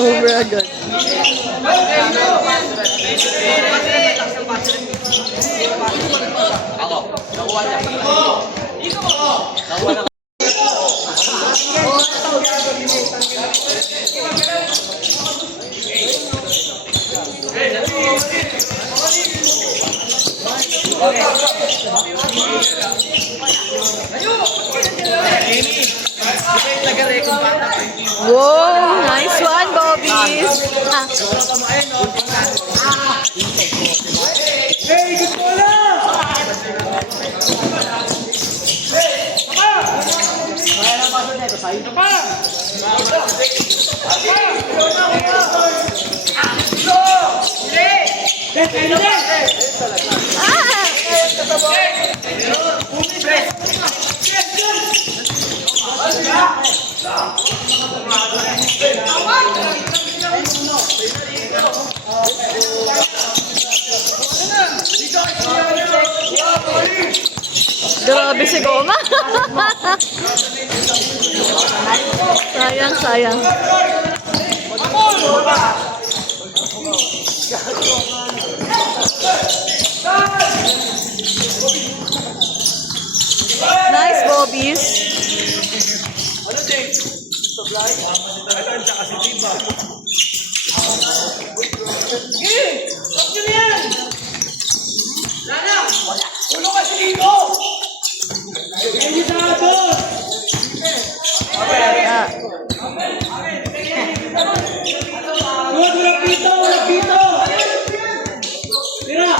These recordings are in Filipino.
Over agad. Ako, nakuha niya. Nakuha na. Wow, nice one, Bobbies. Hey, good bola! Grabe si Goma. Sayang, sayang. Nice, Bobbies. Ano, Jake? Supply? Ito, tsaka si Diba. Sige! Stop nyo na yan! Lana! Ulo kasi dito! Hindi sa atos! Walang pito! Walang pito! Tira!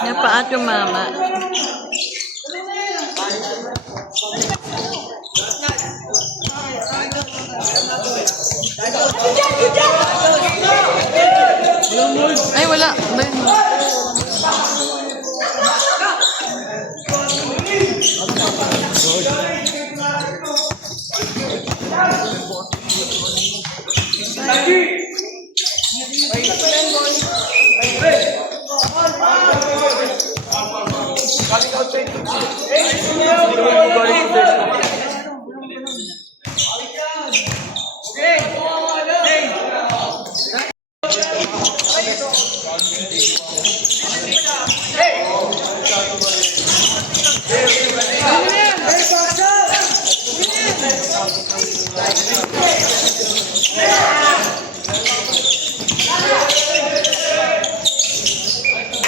Napaat yung mama. Ay, wala.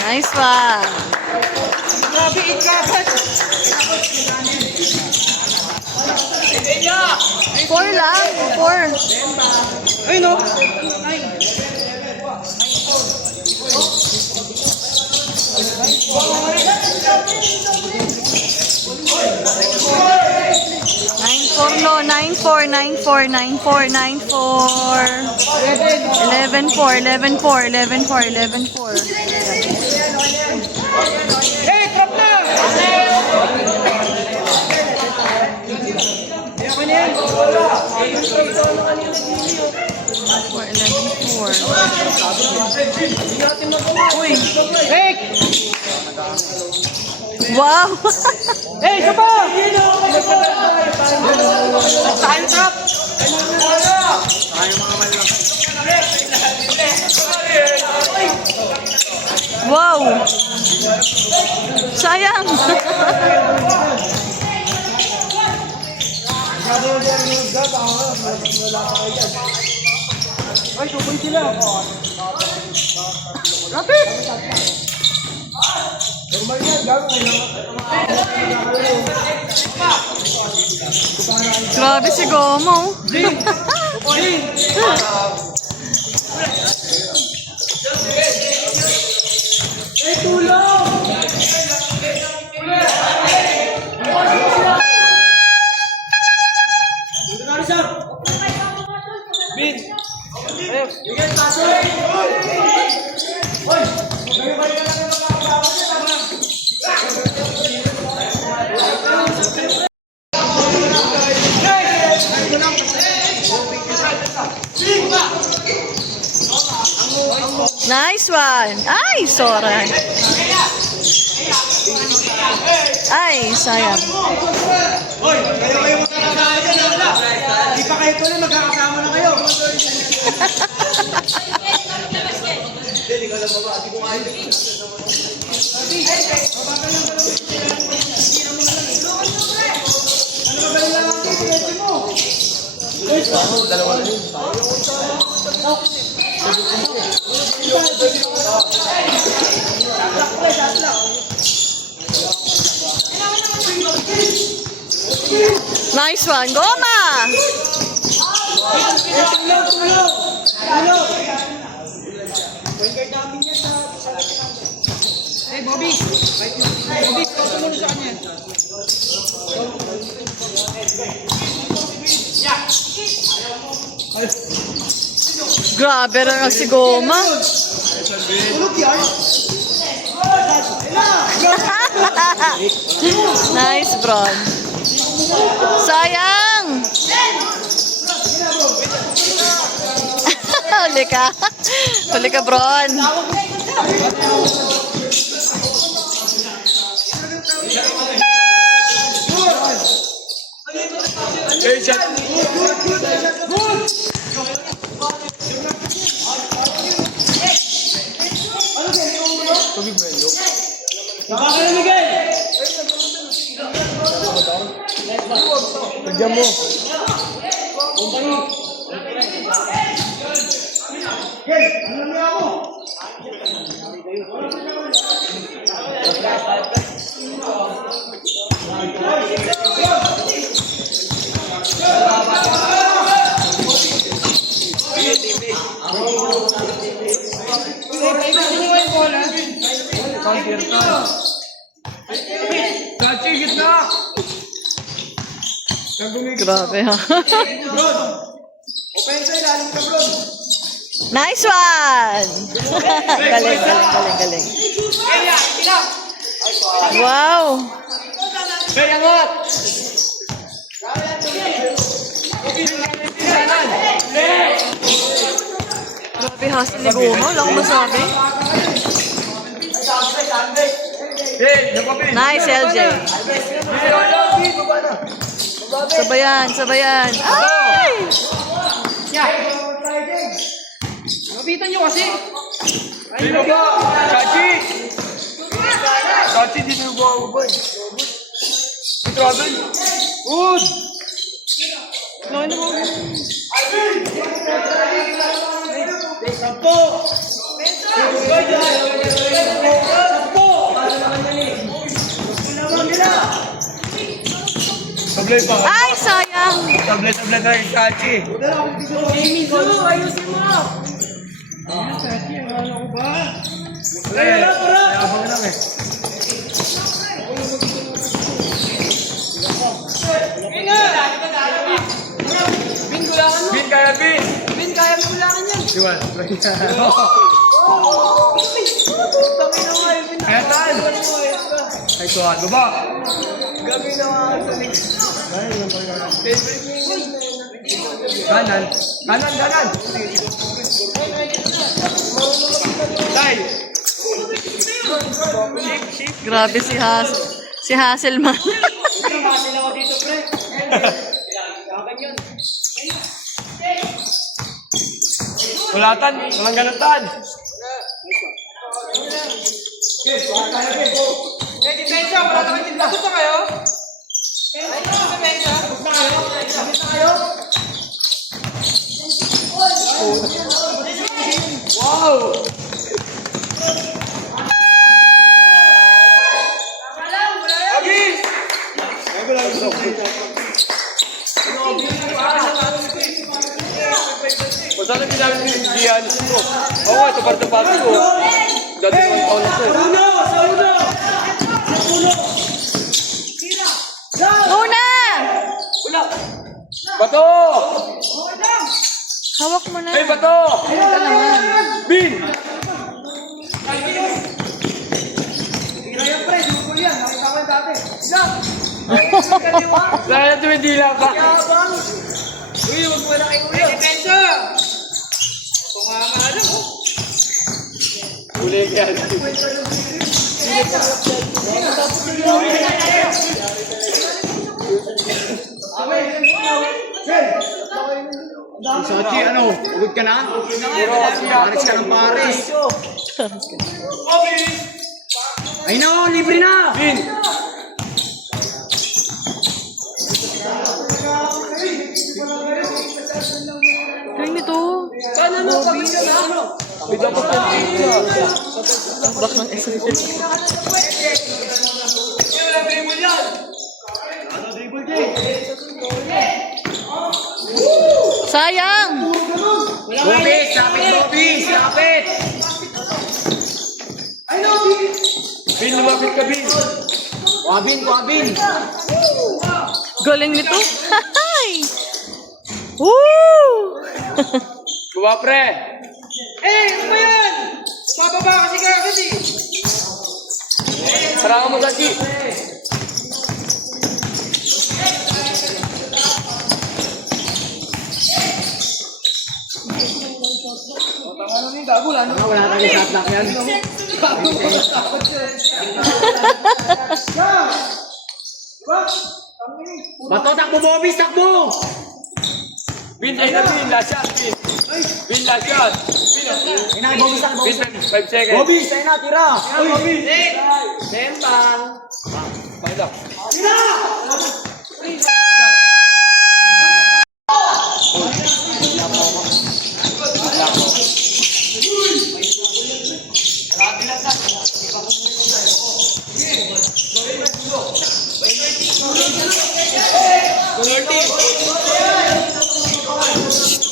Nice one. Grabe, ikapat! 4 lang. 4. Ay, no? 9-4, 9-4, 9-4, 9-4. 11-4, 11-4, 11-4, 11-4. Hey, trap na! Uy. Hey! Wow. Hey, isa pa! Tayo trap! Wow. Sayang. Ay, tupoy sila. Rapid. Grabe si Gomo. Ay, tulong! Bin! Bigyan paso! Hoy! one. Ay, sorry. Ay, sayang. Hoy, kayo magkakasama dyan, wala. Di pa kayo tuloy, magkakasama na kayo. Nice one. Goma! Tulong, tulong. Tulong. Hey, Bobby. Bobby, tumulong sa kanya. Grabe na si Goma. Tulog yan. Nice, Bron. Sayang! Huli ka. Huli ka, Bron. Hey, shot. Good. Baka ka na, Miguel. Pagyan mo. Hey, ano niya ako? Sachi, gitna! Grabe, ha? Bron! Opensa, ilalim ka, Bron! Nice one! Galing, galing, galing, galing. Wow! Hey, angat! Grabe, hustle ni Goma. Wala akong masabi. Hey, napapin! Nice, LJ. Sabayan, sabayan. Ay! Kapitan nyo kasi! Sino ba? Sachi! Sachi, di mo ba? Travel! Good! Sampo! Sablay pa! Ay, sayang! Sablay na yung Sachi! Ayusin mo! Sachi, ano ko ba? Ayabang lang eh. Bin, kaya Bin! Bin, kaya mo kulangan yan! Diwan. Kaya taan! Ay, tuwan. Baba! Gabi na mga kanan. Kanan, kanan! Tay! Grabe si Hasselman. Ulatan, walang ganatan. Eh, depensa, wala na kayo. Tapos na kayo? Depensa, tapos na kayo? Tapos na kayo? Wow! Agis! Kung saan na pinamit yung Gian mo? Oo nga, ito parang bago ko. Dati ko ang taon na ito. Una! Bato! Hawak mo na. Hey, bato! Ito naman. Bin! Kaya ito hindi lang ba? Uy, huwag mo na kayo ulit. Depensa! Tumama na, oh. Huli ka yan. Sachi, ano? Ugod ka na? Paris ka ng Paris. Ay no, libre na! Bin! Galing nito. Saan ano? Kapit ka na? May dapat yung pizza. Back ng SNL. Sayang! Bobis, lapit Bobis, lapit! Bin, lumapit ka, Bin. Kuabin, kuabin! Galing nito. Hay! Woo! Baba, pre. Ano ba yan? Pababa kasi ka kasi! Sarangan mo, Sachi. Wala kang isap yan. Bato, takbo Bobis, takbo! Bin, ay na, Bin. Last shot, Bin. Bin, last shot. Inay, Bobis, takbo! Bin, 5 seconds. Bobis, ayun na, tira! Bobis. Sempang! Bakit daw?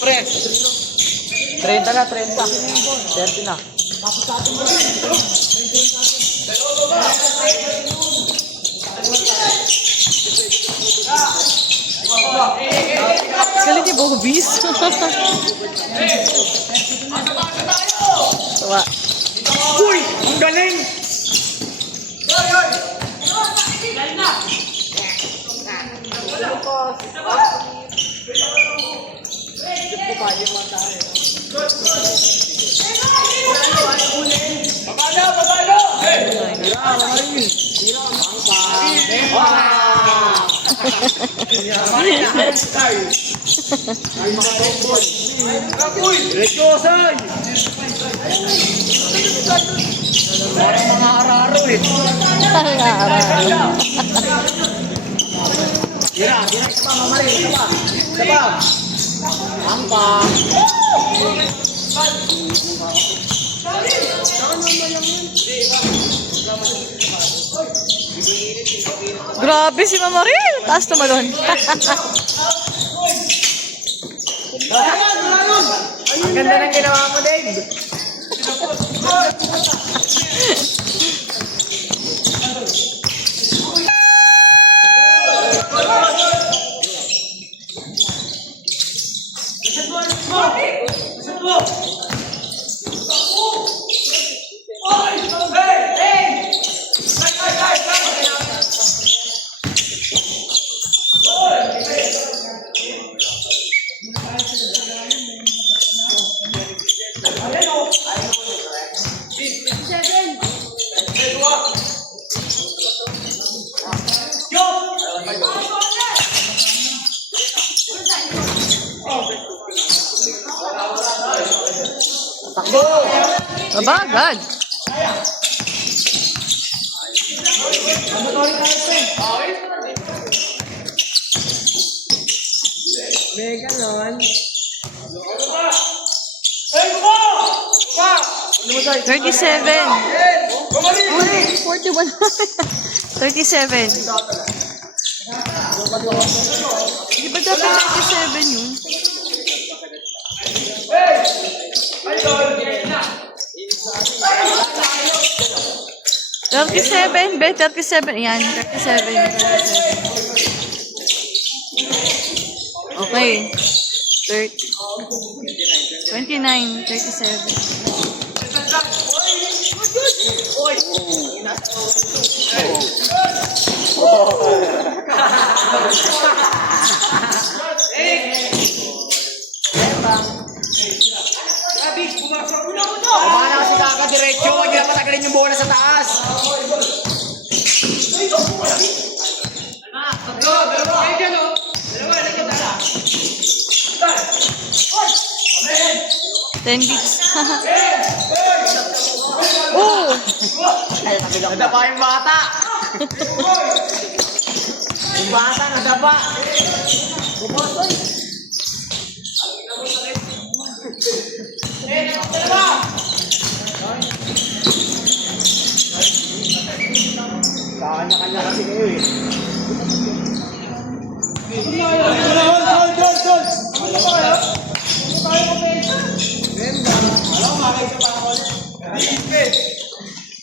Pre. 30 na, 30. 30 na. Galing ni Bobis. Tawa. Uy! Ang galing! Let's go, Say! Parang mga araro eh. Tira, tira, isa pa, mamali, isa pa. Isa pa. Angka. Grabe si Mama Ril. Taas tumalon. Ang ganda ng ginawa mo, Dave. Aba, agad. May ganon. 37. Uy, 41. 37. Di ba dapat 37 yun? $37, be, 37. Yan, 37 yun, 37. Okay. 29, 37. Kumana ka sa dagat, diretso. Ten beats. Oh! Nadapa yung bata. Yung bata nadapa. Kanya-kanya kasi kayo eh.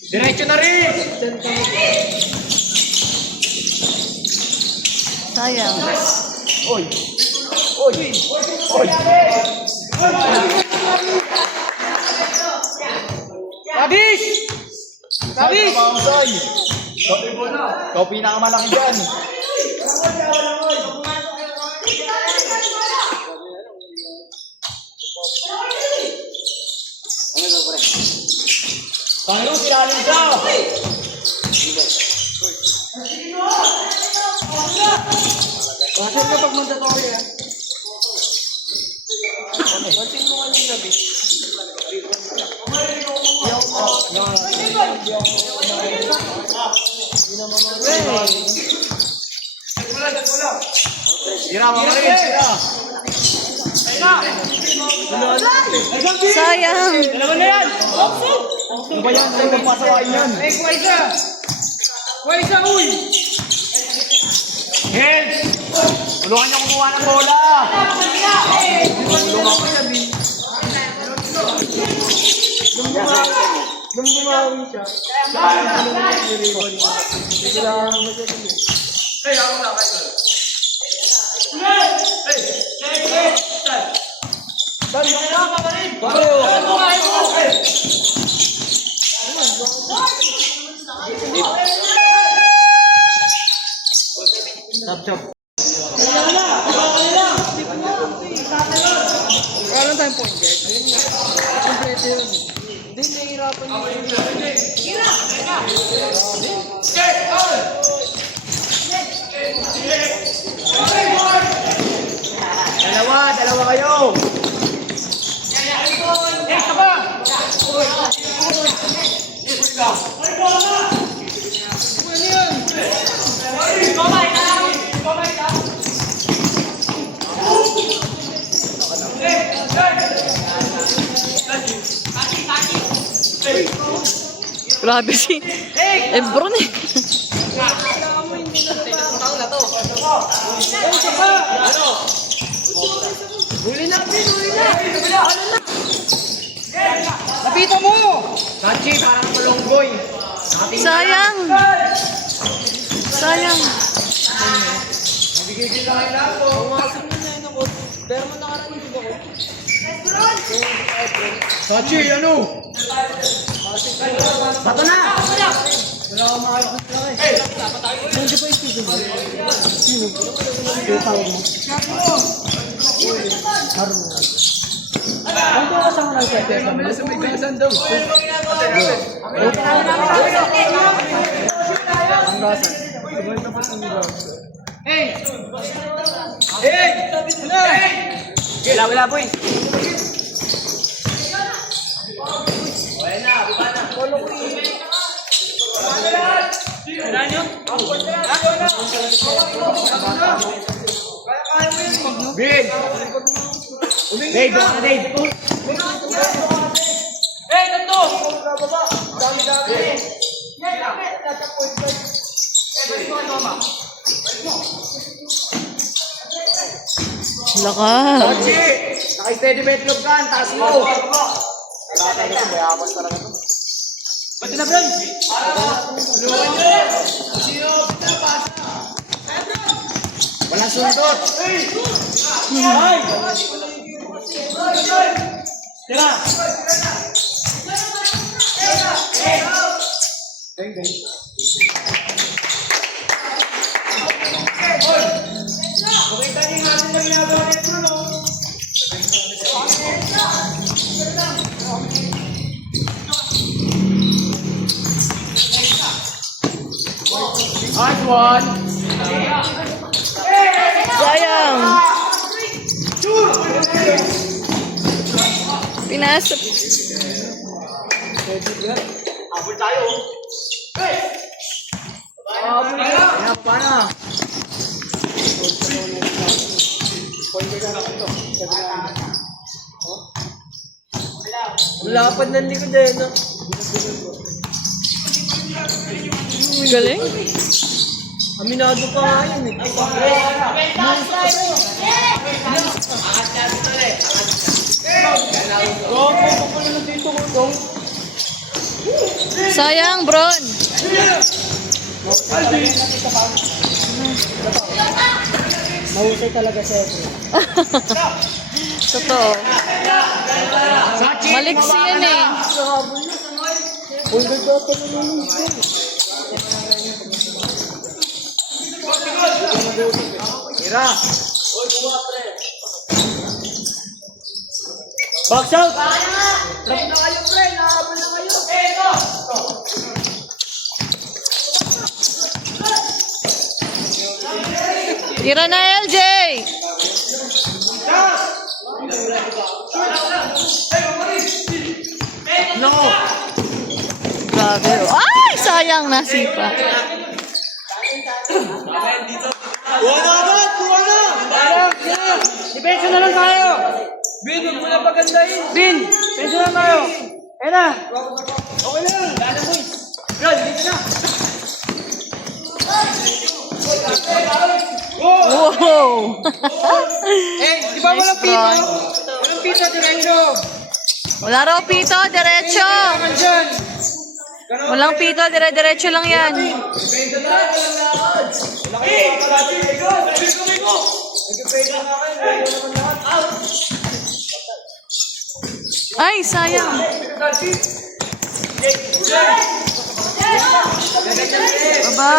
Diretso na rin! Sayang. Oy! Oy! Oy! Kabis! Kabis! Ikaw pinakamalaki dyan. Panginoon, silalim ka! Bakit ka pag mandatory ah? Pansin mo ka ng gabi. Sira mo rin, sira. Sayang. Dalawa na yan! Ano ba yan? Ano bang masawain yan? Kuwaisa! Kuwaisa, uy! Head! Tulungan niyo kumuha ng bola! Tulungan ko yan eh. Nung bumawi siya, Wala tayong point guard. Kompleto yun. Hindi, nahihirapan yun. Dalawa kayo! Grabe si Ebron eh. Napita mo! Sachi, parang malunggoy. Sayang. Sayang. Sachi, ano? Bato na! Wala, boy. Big! Dave, doon ka, Dave. Lakas. Sachi! Naka-steady bedroom ka, ang taas mo. Wala talaga, mayamas talaga to. Ba't na, Bron? Walang sundot. Ay! Tira! Pakita niyo natin na ginagawa ni Bruno. Ay! Last one. Sayang. Pinasok. Kaya pa na. Lapad ng likod eh, no? Galing. Aminado pa nga yun eh. Sayang, Bron. Mahusay talaga siya. Totoo. Maliksi yan eh. Tira. Box out. Trap na kayo, pre. Nakabal na kayo. Tira na, LJ. No. Grabe. Ay, sayang nasipa. Depensa na lang tayo. Bin, huwag mo na pagandahin. Bin, depensa na lang tayo. Ayan na. Okay lang. Dala mo. Brad, dito na. Wow. Eh, di ba walang pito? Nice, Walang pito, diretso. Wala raw pito, diretso. Naman dyan. Walang pito, dire-diretso lang yan. Ay, sayang. Baba.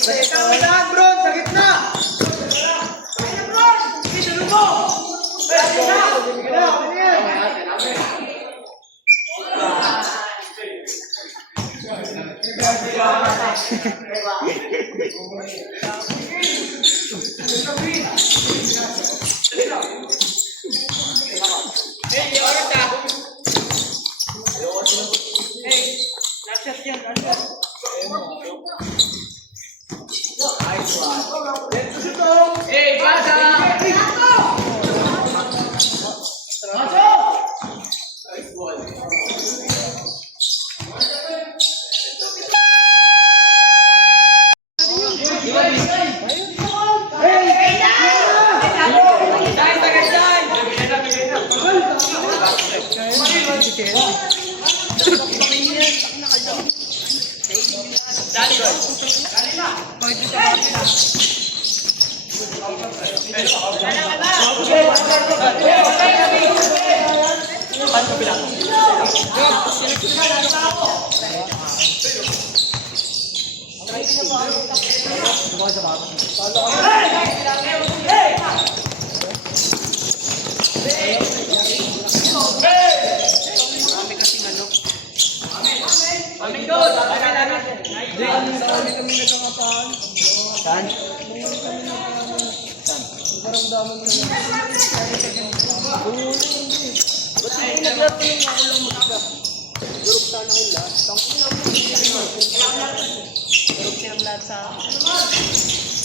Sa gitna mo lahat, bro. Sa gitna.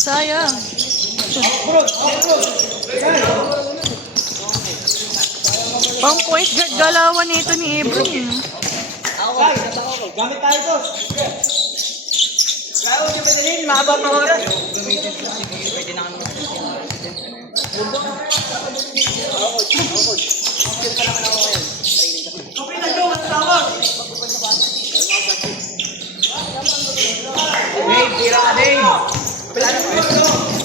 Sayang. Pang point guard galawan nito ni Ebron. Gamit tayo to. Kaya huwag yung pinalin, mahaba pa oras. Dave, tira ka, Dave. Pilano ko ito.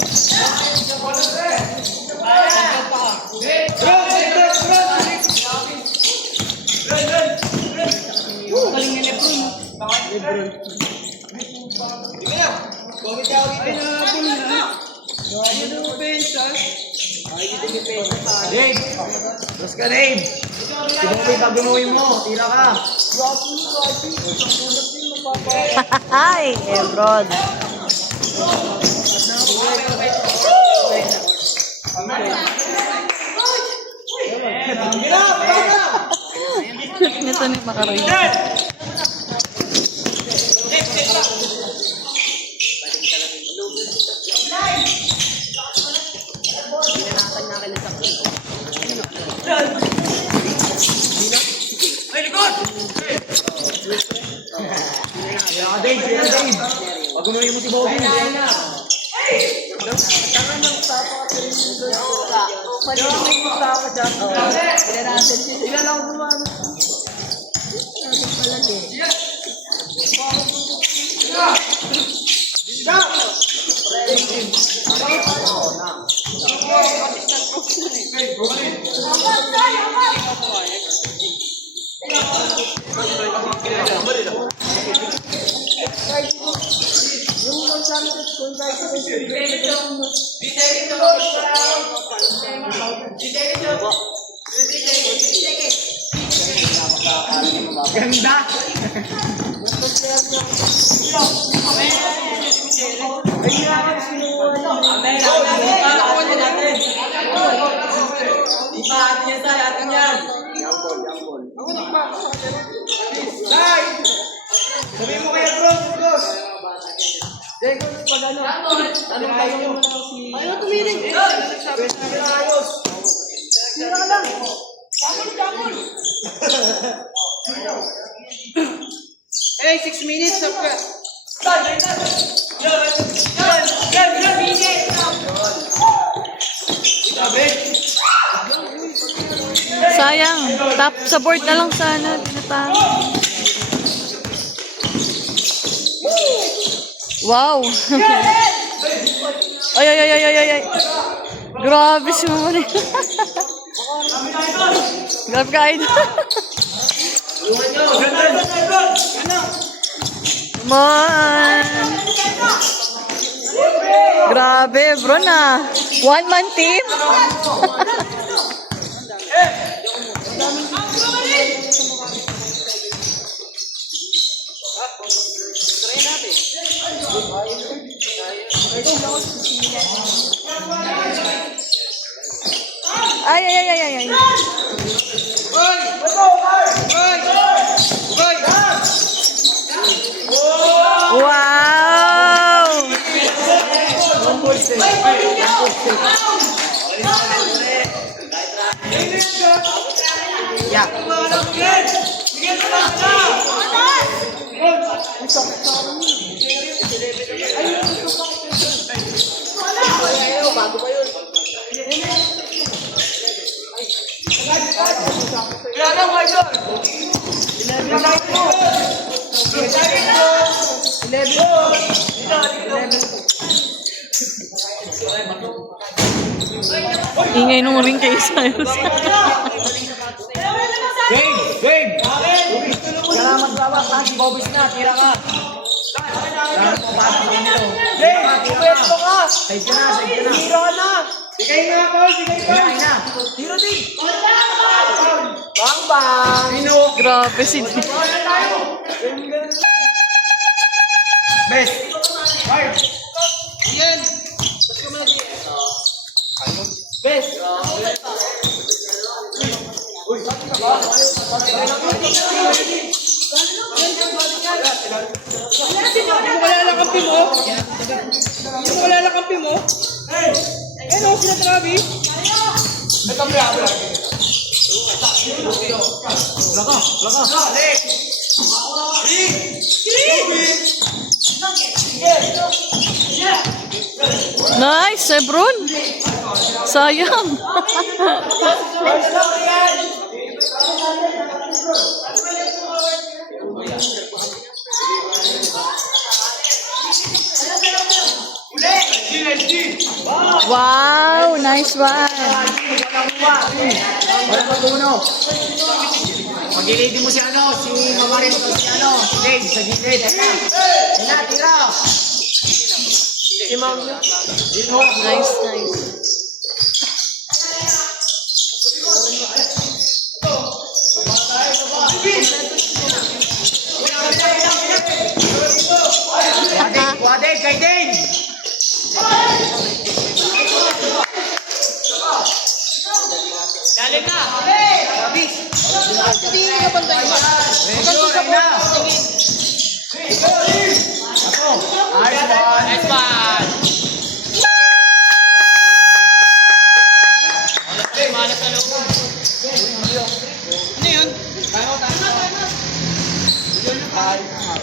Dave! Tapos ka, Dave! Tibukoy ka, binuhay mo. Tira ka. Hi, Ebron. Ito ni Makaroy. Tira ka, Dave. Tira, Dave. Pag binuhay mo si Bobby. Ganda! Dai! Sabihin mo kaya bro, Burgos! Dego, pag ano? Tanong tayo mo na si... Ano tumiling? Sabi na ayos! Sira lang! Damon! Hey, 6 minutes! Sayang. Tap sa board na lang sana. Tinatang. Wow. Ay, ay, ay, ay, ay, ay. Grabe si Mama rin. Grabe ka, Idol. Come on. Grabe, bro na. One-man team. Ay, ay, ay, ay, ay, ay. Wow! Yeah. Ingay nung ring kay Cyrus. Game! Salamat bawa, si Bobis na, tira ka. Game! Pwesto ka! Side ka na. Tira ka na! Sigay na, Paul! Sigay na! Tira din! Bang bang! Grabe si D. Best! Fire! Yan! Best! Wala lang kampi mo? Eh, no, sila Travi. Nice, Ebron. Sayang. Wow, nice one. Pag-ilady mo si Mamarin, si Dave, sa gilid. Yan, tira! Nice, nice. Nice one! Ano yun? Ah.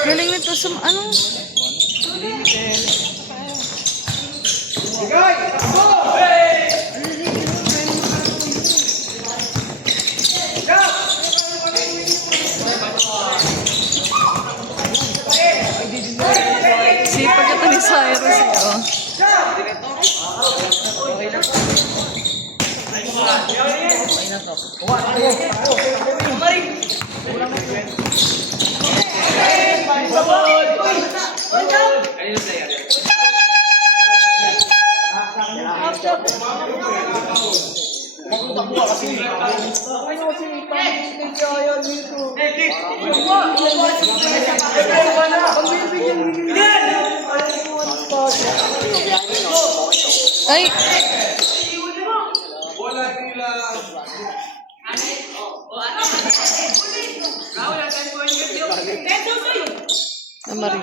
Galing nito sa ano? Sipag ito ni Cyrus eh. Oh. Ay! Namarin.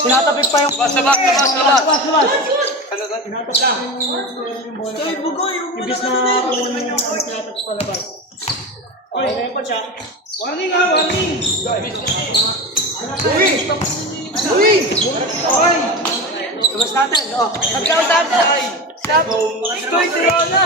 Tinatapik pa yung... Sabak. Ibis na unin yung tinatapik pa labas. Okay, pa siya. Warning ha, warning! Uy! Okay! Labas natin, oh. Nagkaw natin! Stop! Stoy, tiro na!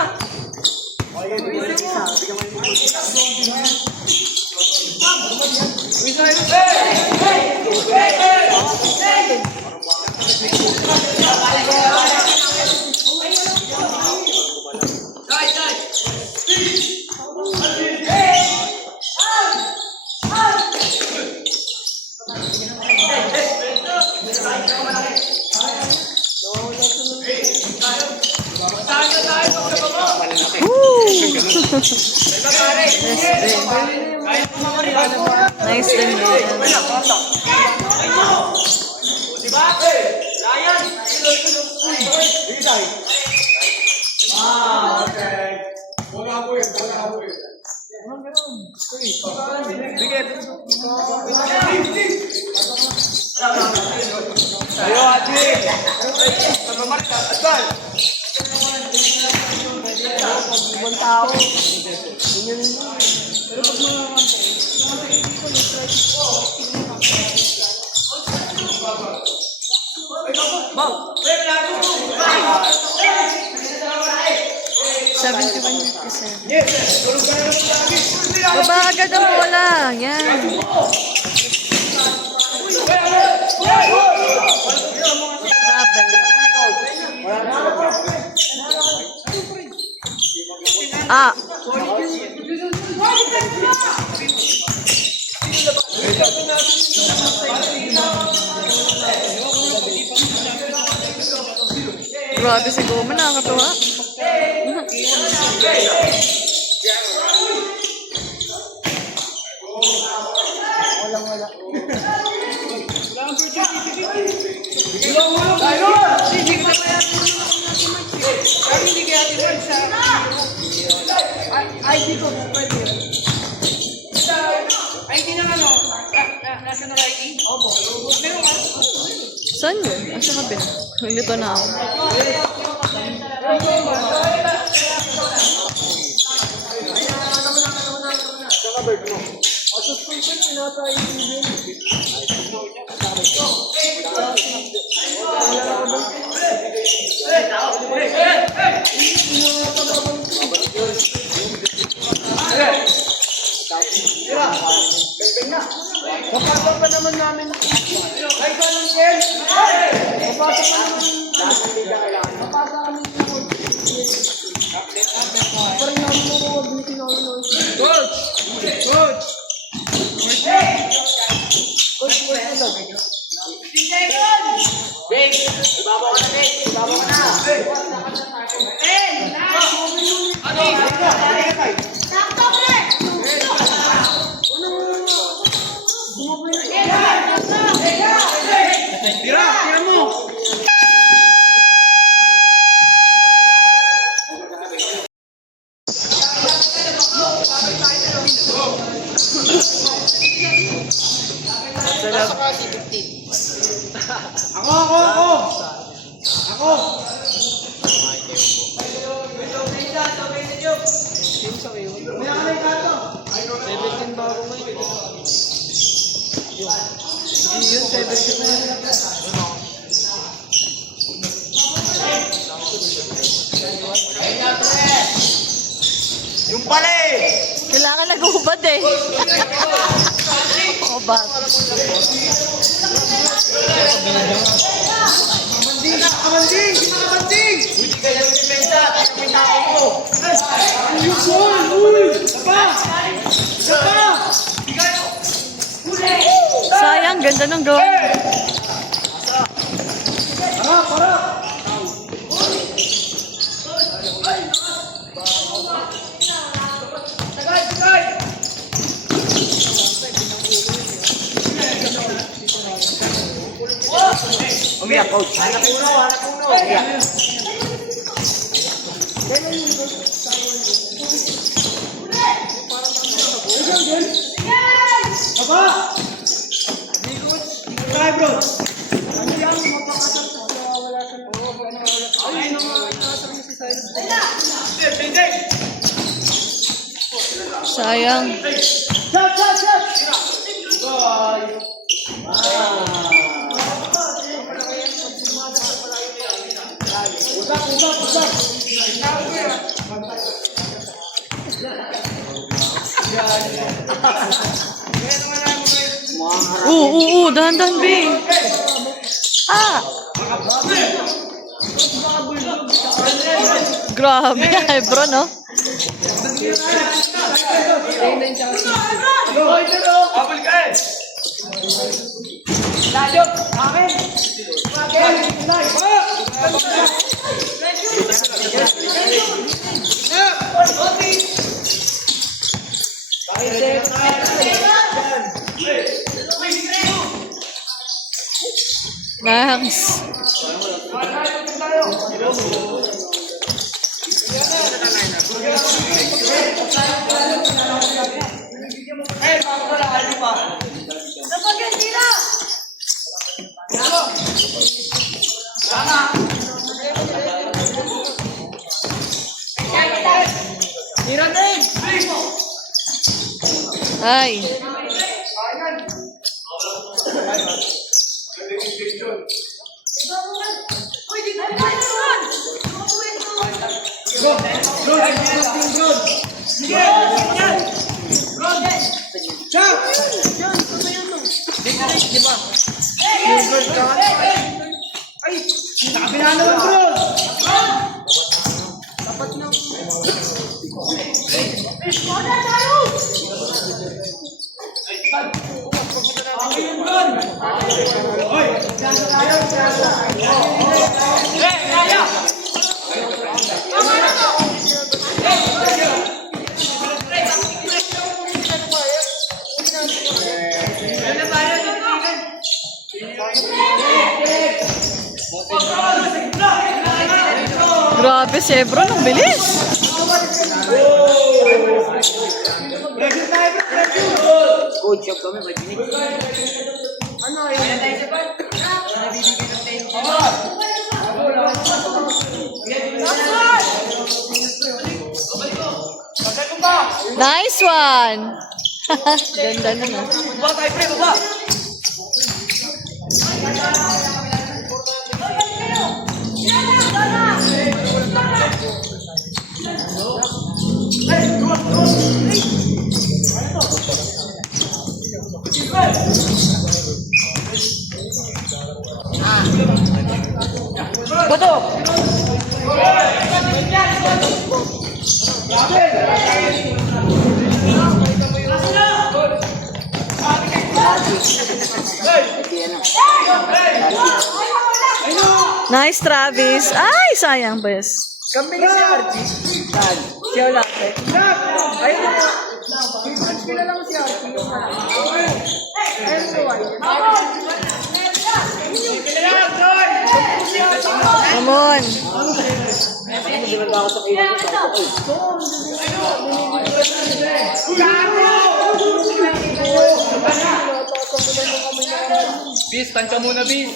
Nice din. Ayo, Haji! Asal! Ibang tao. Bang! 71%. Baba agad ang bola. Yan. Ah. Grabe si Goma, nakakatawa. Ay, di ko pwede. national ID? Opo. Meron ka? Saan yun? Asa ka bin? Nandito na ako. Papasok pa naman namin. Ay, ganun din. Papasok pa naman. Papasok kami. Parang namin mo huwag meeting ako nun. Coach! Coach! Coach, wait lang. Dave! Ibabaw ka na, Dave! Ibabaw ka na! Tira! Tira mo! Ako! May akalay ka to. 17 ba ako ngayon? Yun, 17 na yun. Yung pala eh! Kailangan nag-ubad eh. Oo ba? Kabanding! Kabanding! Kabanding! Hindi kayo yung depensa! May tao ko! Ayun po! Uy! Sapa! Sapa! Sayang, ganda ng gawin. Para! Para! Tagay! Tagay! Umiyak, coach. Hanap uno, hanap uno. Umiyak. Aba! Tayo, bro. Ano yan? Mapakasal sa wala sa... Ay, nakasal mo si Silas. Hindi! Sayang. Shot! Shot! Shot! Bye! Usap! Dahan-dahan, B. Ah! Grabe, ay bro, no? Abol ka eh! Layok! Akin! Nice. Ay. Sabi na naman, bro! Grabe, Sebron, ang bilis. Pressure tayo, bro! Pressure! Coach shop kami, may binig. Ano yun? Nice one! Ganda naman. Baba tayo, pre, baba! Bato! Nice, Travis. Ay, sayang, bes. Kami ni si Archie. Saan? Siya wala. Ayun na. Kilala mo si Archie. Ayun na. Come on. Bis, tansya muna, Bis.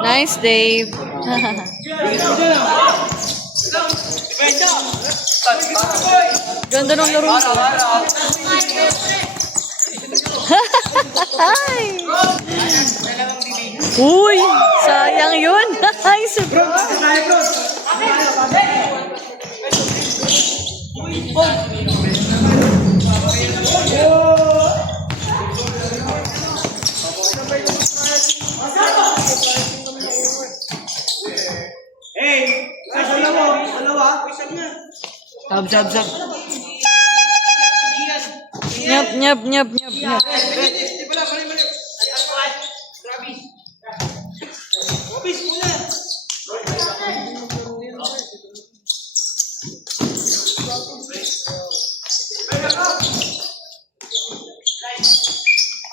Nice, Dave. Ganda ng laro ko. Ay. Uy, sayang yun. Ay, super. Sab. Nyap.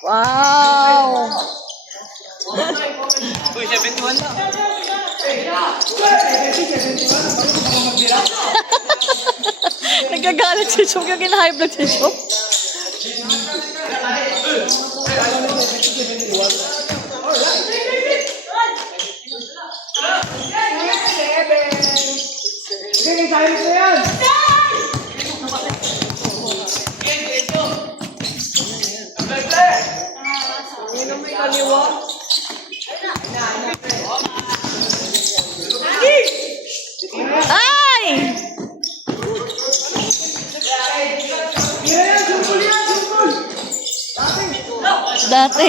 Wow. Uy, 71 lang. Nagagalit si Chok yung high blood si Chok. Sige, tayo na yan! Ay! Dati.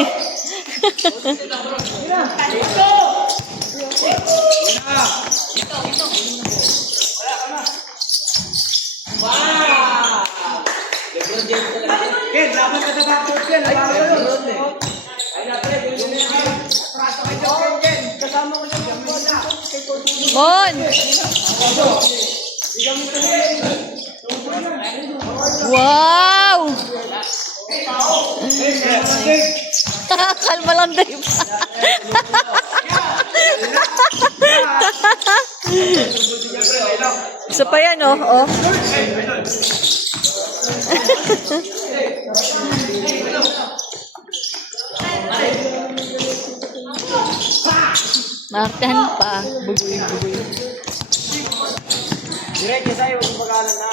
Ken, laban ka sa backcourt, Ken. Laban ka doon. Ay, natin. Kasama ko siya ng bola. On! Wow! Kalma lang, Dave. Isa pa yan, oh. Martahan pa. Bugoy. Direk, isa yung pag-aalan na.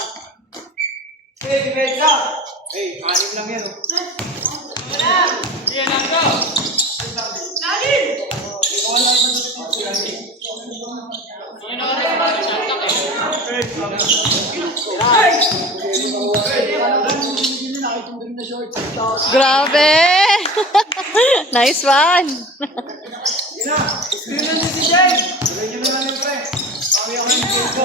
Hey, depensa! Hey, 6 lang yan, oh. Yan lang to! Lagi! Grabe! Nice one! Screen na si Jay! Tuloy nyo na lang yung pre. Kami ako ng game ko.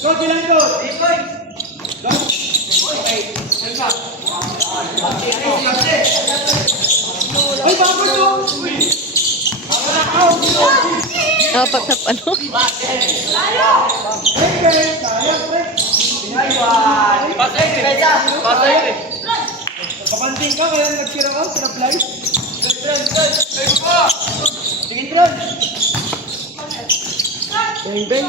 Go, Dilango! Ay, bago to! Dapat na ano? Kapanting ka, kaya nagsira ka, sinaply. Sige, Tron. Bang, bang.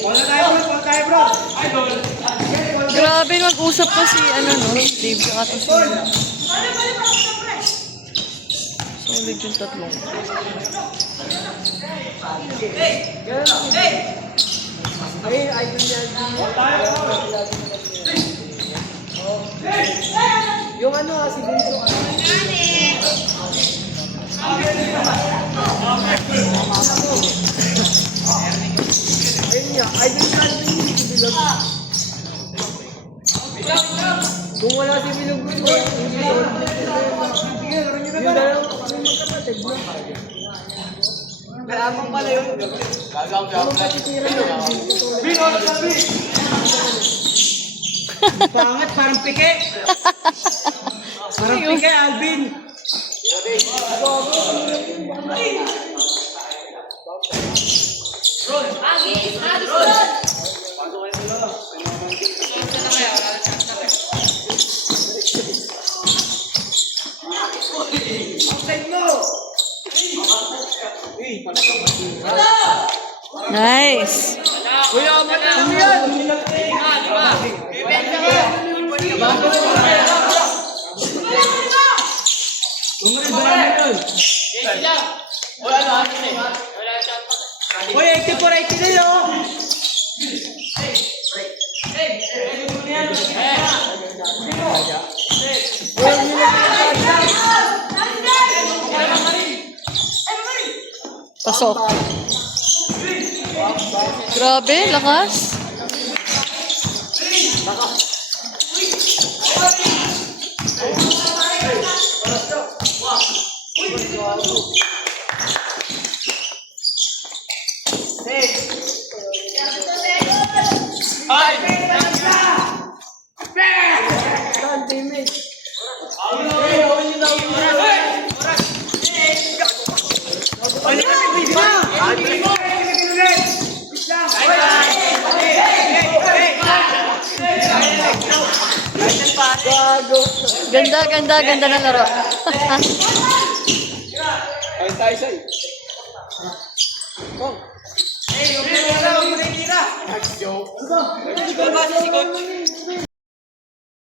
Wala tayo, bro. Grabe, mag-usap pa si, ano no, Dave, saka to si... Solid yung tatlong. Ay, idol yan. Yung ano, si Bunso. Ayun niya, idol yan. Si Bilog. Kung wala si Bilog, hindi yun. Sige, laro nyo na ba? Yung magkapatid mo. Kaya amang pala yun. Anong patitira yun? Bin, ano sabi? Pangat, parang pike. Parang pike, Alvin. Nice! Kuya, ano yan? Uy, 84-80 na yun! Pasok. Grabe, lakas. Ganda, ganda, ganda na laro. Ay, tayo sa'yo. Hey, okay na lang, hindi na.